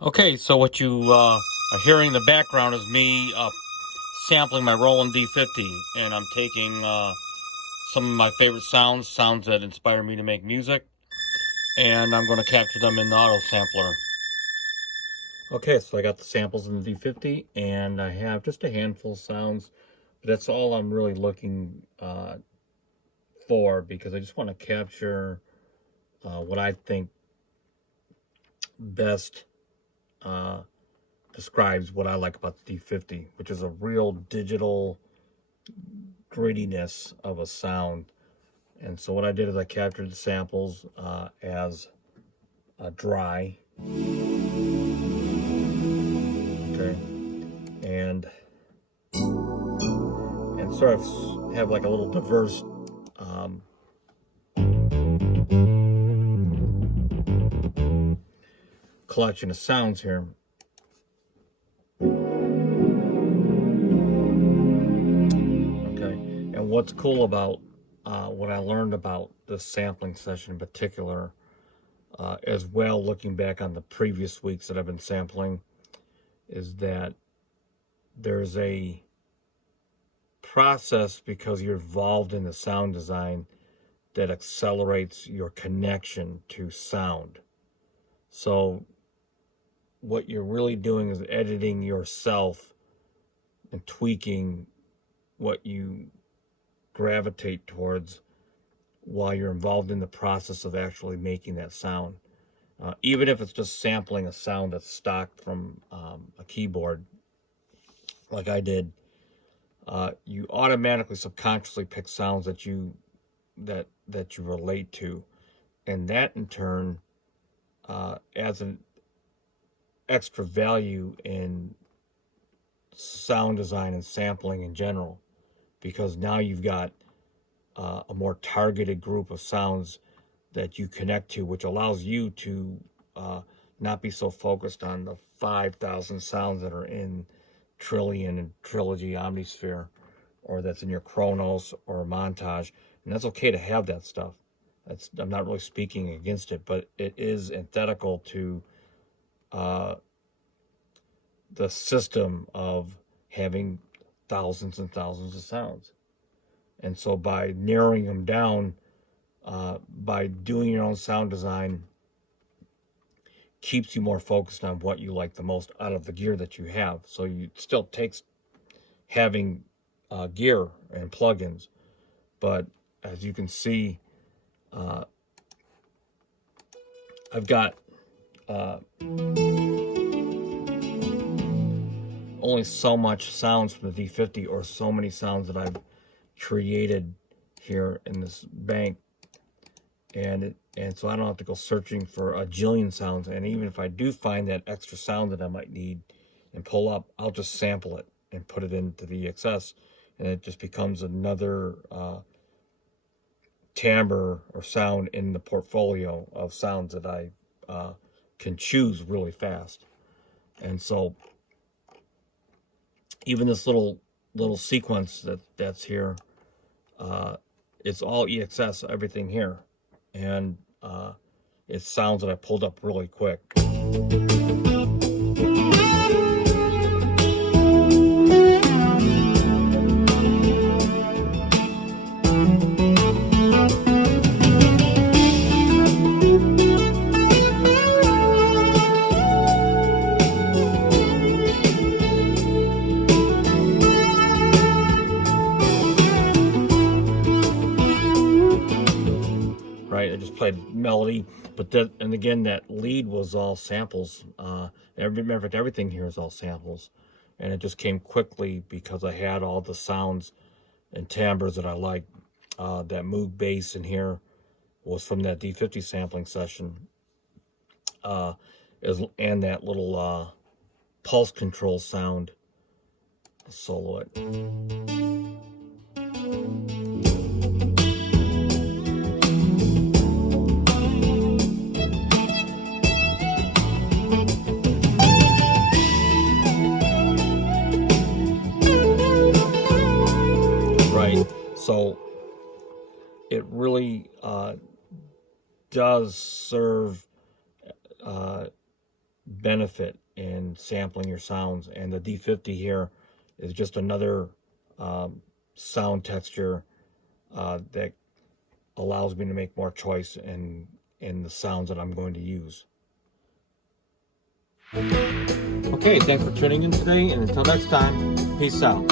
Okay, so what you are hearing in the background is me sampling my Roland D50, and I'm taking some of my favorite sounds that inspire me to make music, and I'm going to capture them in the auto sampler. Okay, so I got the samples in the D50, and I have just a handful of sounds, but that's all I'm really looking for, because I just want to capture what I think best describes what I like about the D50, which is a real digital grittiness of a sound. And so what I did is I captured the samples as dry. Okay. And sort of have like a little diverse collection of sounds here. Okay. And what's cool about what I learned about this sampling session in particular, as well, looking back on the previous weeks that I've been sampling, is that there's a process, because you're involved in the sound design, that accelerates your connection to sound. So what you're really doing is editing yourself and tweaking what you gravitate towards while you're involved in the process of actually making that sound. Even if it's just sampling a sound that's stocked from a keyboard, like I did, you automatically subconsciously pick sounds that you relate to, and that in turn adds an extra value in sound design and sampling in general, because now you've got a more targeted group of sounds that you connect to, which allows you to not be so focused on the 5,000 sounds that are in Trillion and Trilogy Omnisphere, or that's in your Chronos or Montage. And that's okay to have that stuff. I'm not really speaking against it, but it is antithetical to the system of having thousands and thousands of sounds. And so by narrowing them down, by doing your own sound design, keeps you more focused on what you like the most out of the gear that you have. So it still takes having gear and plugins, but as you can see, I've got only so much sounds from the D50, or so many sounds that I've created here in this bank, and so I don't have to go searching for a jillion sounds. And even if I do find that extra sound that I might need and pull up, I'll just sample it and put it into the EXS, and it just becomes another timbre or sound in the portfolio of sounds that I can choose really fast. And so even this little sequence that's here, it's all EXS, everything here, and it's sounds that I pulled up really quick. Right, I just played melody, but and again, that lead was all samples. Everything here is all samples, and it just came quickly because I had all the sounds and timbres that I like. That Moog bass in here was from that D50 sampling session, and that little pulse control sound, the solo it. So it really does serve benefit in sampling your sounds. And the D50 here is just another sound texture that allows me to make more choice in the sounds that I'm going to use. Okay, thanks for tuning in today, and until next time, peace out.